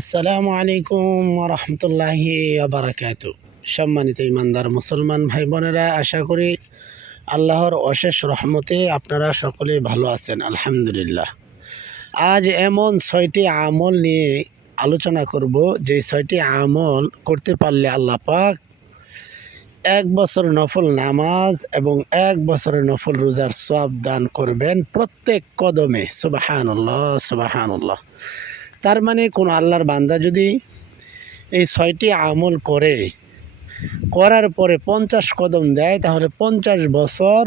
আসসালামু আলাইকুম রহমতুল্লাহি আবরাকাত সম্মানিত ইমানদার মুসলমান ভাই বোনেরা, আশা করি আল্লাহর অশেষ রহমতে আপনারা সকলে ভালো আছেন, আলহামদুলিল্লাহ। আজ এমন ছয়টি আমল নিয়ে আলোচনা করব, যে ছয়টি আমল করতে পারলে আল্লাহ পাক এক বছর নফল নামাজ এবং এক বছরের নফল রোজার সব দান করবেন প্রত্যেক কদমে। সুবাহানুল্লাহ সুবাহানুল্লাহ। তার মানে কোনো আল্লাহর বান্দা যদি এই ছয়টি আমল করে, করার পরে পঞ্চাশ কদম দেয়, তাহলে পঞ্চাশ বছর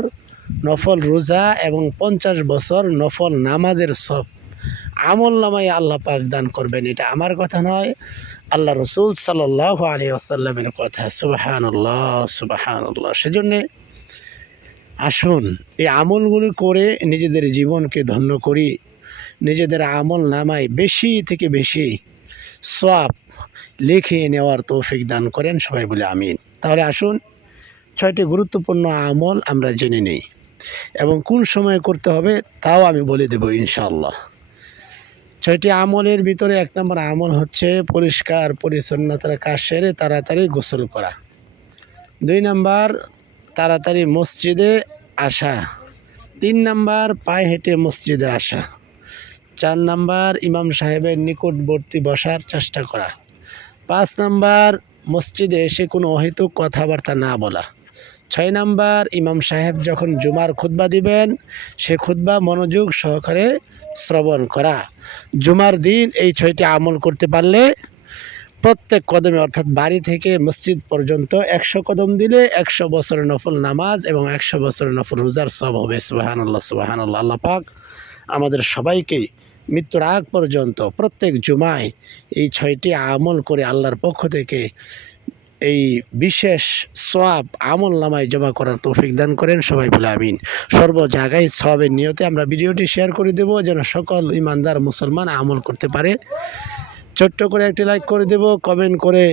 নফল রোজা এবং পঞ্চাশ বছর নফল নামাজের সব আমল নামাই আল্লাহ পাক দান করবেন। এটা আমার কথা নয়, আল্লাহ রসুল সাল্লাহ আলী আসাল্লামের কথা। সুবাহানুল্লাহ সুবাহানুল্লাহ। সেজন্যে আসুন, এই আমলগুলি করে নিজেদের জীবনকে ধন্য করি। নিজেদের আমল নামায় বেশি থেকে বেশি সব লিখে নেওয়ার তৌফিক দান করেন, সবাই বলে আমিন। তাহলে আসুন, ছয়টি গুরুত্বপূর্ণ আমল আমরা জেনে নিই এবং কোন সময়ে করতে হবে তাও আমি বলে দেব ইনশাল্লাহ ছয়টি আমলের ভিতরে এক নম্বর আমল হচ্ছে পরিষ্কার, পরিচ্ছন্নতার কাজ সেরে তাড়াতাড়ি গোসল করা। দুই নাম্বার, তাড়াতাড়ি মসজিদে আসা। তিন নাম্বার, পায়ে হেঁটে মসজিদে আসা। চার নাম্বার ইমাম সাহেবের নিকটবর্তী বসার চেষ্টা করা। পাঁচ নাম্বার মসজিদে এসে কোনো অহেতুক কথাবার্তা না বলা। ছয় নাম্বার ইমাম সাহেব যখন জুমার খুতবা দিবেন, সে খুতবা মনোযোগ সহকারে শ্রবণ করা। জুমার দিন এই ছয়টি আমল করতে পারলে প্রত্যেক কদমে, অর্থাৎ বাড়ি থেকে মসজিদ পর্যন্ত একশো কদম দিলে একশো বছরের নফল নামাজ এবং একশো বছরের নফল রোজার সব হবে। সুবাহান আল্লাহ সুবাহান আল্লাহ পাক আমাদের সবাইকেই মৃত্যুর আগ পর্যন্ত প্রত্যেক জুমায় এই ছয়টি আমল করে আল্লাহর পক্ষ থেকে এই বিশেষ সব আমল নামায় জমা করার তৌফিক দান করেন। সবাই বলে আমিন। সর্ব জায়গায় সবের নিয়তে আমরা ভিডিওটি শেয়ার করে দেব, যেন সকল ইমানদার মুসলমান আমল করতে পারে। ছোট্ট করে একটি লাইক করে দেব, কমেন্ট করে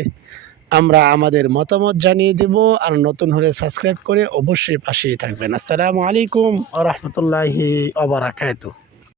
আমরা আমাদের মতামত জানিয়ে দেব। আর নতুন হলে সাবস্ক্রাইব করে অবশ্যই পাশেই থাকবেন। আসসালামু আলাইকুম আ রহমতুল্লাহি